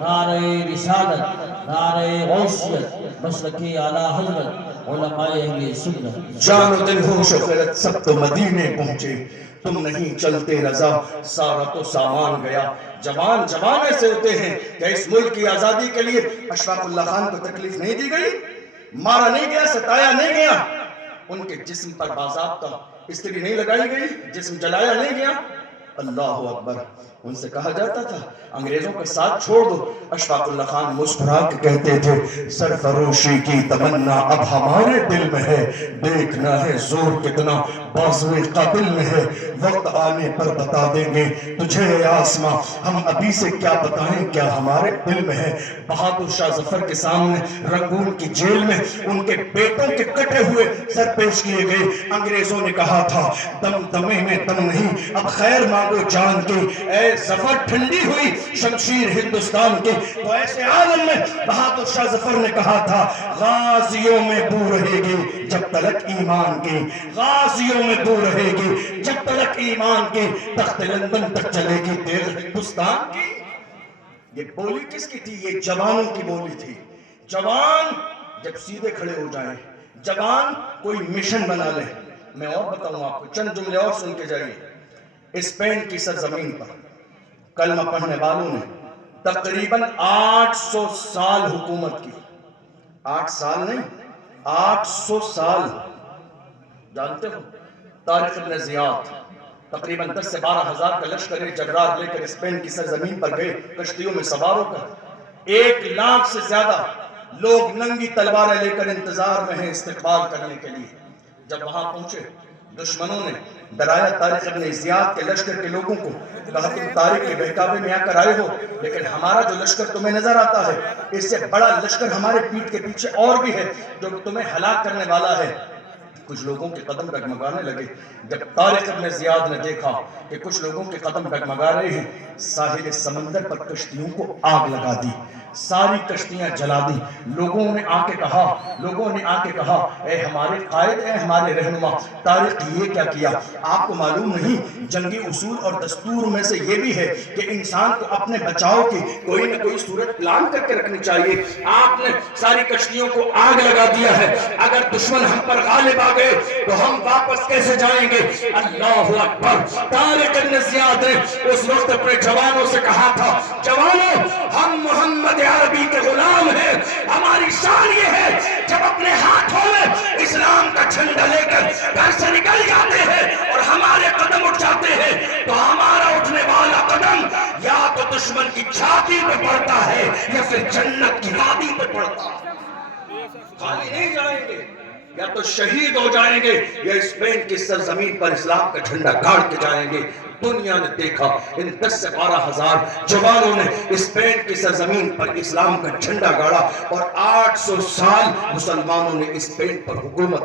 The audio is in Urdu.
نعرہ رسالت، نعرہ غوثیت، مسلک اعلیٰ حضرت، علماء اہل سنت۔ جان و دل ہوش و خیرت سب تو مدینے پہنچے، تم نہیں چلتے رضا سارا تو سامان گیا۔ جوان جوان ایسے ہوتے ہیں کہ اس ملک کی آزادی کے لیے اشفاق اللہ خان کو تکلیف نہیں دی گئی، مارا نہیں گیا، ستایا نہیں گیا، ان کے جسم پر باضابطہ استری نہیں لگائی گئی، جسم جلایا نہیں گیا۔ اللہ اکبر، ان سے کہا جاتا تھا انگریزوں کا ساتھ چھوڑ دو، اشفاق اللہ خان مسکرا کے کہتے تھے سرفروشی کی تمنا اب ہمارے دل میں ہے، دیکھنا ہے زور کتنا بازوئے قاتل میں ہے، وقت آنے پر بتا دیں گے تجھے اے آسماں، ہم ابھی سے کیا بتائیں کیا ہمارے دل میں ہے۔ بہادر شاہ ظفر کے سامنے رنگون کی جیل میں ان کے بیٹوں کے کٹے ہوئے سر پیش کیے گئے، انگریزوں نے کہا تھا دم دمے میں دم نہیں، اب خیر مانگو جان کی، اے ظفر ٹھنڈی ہوئی شمشیر ہندوستان کی۔ تو ایسے عالم میں بہادر شاہ ظفر نے کہا تھا غازیوں میں بو رہے گی جب تلک ایمان کی، غازیوں میں بو رہے گی جب تلک ایمان کی، تخت لندن تک چلے گی تیغ ہندوستان کی۔ یہ بولی کس کی تھی؟ یہ جوانوں کی بولی تھی۔ جوان جب سیدھے کھڑے ہو جائیں، جوان کوئی مشن بنا لے۔ میں اور بتاؤں آپ کو چند جملے اور سن کے جائیے۔ اسپین کی سرزمین پر کلمہ پڑھنے والوں نے تقریباً 800 سال حکومت کی۔ 8 سال نہیں، 800 سال۔ جانتے ہو طارق ابن زیاد تقریباً 10 سے 12 ہزار کا لشکر جرار لے کر اسپین کی سرزمین پر گئے، کشتیوں میں سوار ہو کر 1 لاکھ سے زیادہ لوگ ننگی تلواریں لے کر انتظار میں ہیں استقبال کرنے کے لیے۔ جب وہاں پہنچے دشمنوں نے ڈرایا طارق ابن زیاد کے لشکر کے لوگوں کو، کہا تم طارق کے بہکاوے میں آ کر آئے ہو، لیکن ہمارا جو لشکر تمہیں نظر آتا ہے اس سے بڑا لشکر ہمارے پیٹھ کے پیچھے اور بھی ہے جو تمہیں ہلاک کرنے والا ہے۔ کچھ لوگوں کے قدم ڈگمگانے لگے۔ جب طارق ابن زیاد نے دیکھا کہ کچھ لوگوں کے قدم ڈگمگا رہے ہیں، ساحل سمندر پر کشتیوں کو آگ لگا دی، ساری کشتیاں جلا دی۔ لوگوں نے آ کے کہا اے ہمارے قائد، اے ہمارے رہنما، طارق یہ کیا کیا؟ آپ کو معلوم نہیں جنگی اصول اور دستور میں سے یہ بھی ہے کہ انسان کو اپنے بچاؤ کی کوئی نہ کوئی صورت پلان کر کے رکھنی چاہیے۔ آپ نے ساری کشتیوں کو آگ لگا دیا ہے، اگر دشمن ہم پر غالب آ گئے تو ہم واپس کیسے جائیں گے؟ اللہ اکبر۔ طارق ابن زیاد نے اس وقت اپنے جوانوں سے کہا تھا جوانوں، ہم محمد عربی کے غلام ہیں، ہماری شان یہ ہے جب اپنے ہاتھوں میں اسلام کا جھنڈا لے کر گھر سے نکل جاتے ہیں اور ہمارے قدم اٹھ جاتے ہیں تو ہمارا اٹھنے والا قدم یا تو دشمن کی چھاتی پہ پڑتا ہے یا پھر جنت کی وادی پہ پڑتا ہے۔ خالی نہیں جائیں گے، یا تو شہید ہو جائیں گے یا اسپین کی سرزمین پر اسلام کا جھنڈا گاڑ کے جائیں گے۔ دنیا نے دیکھا ان 10 سے 12 ہزار جوانوں نے اسپین کی سرزمین پر اسلام کا جھنڈا گاڑا اور 800 سال مسلمانوں نے اسپین پر حکومت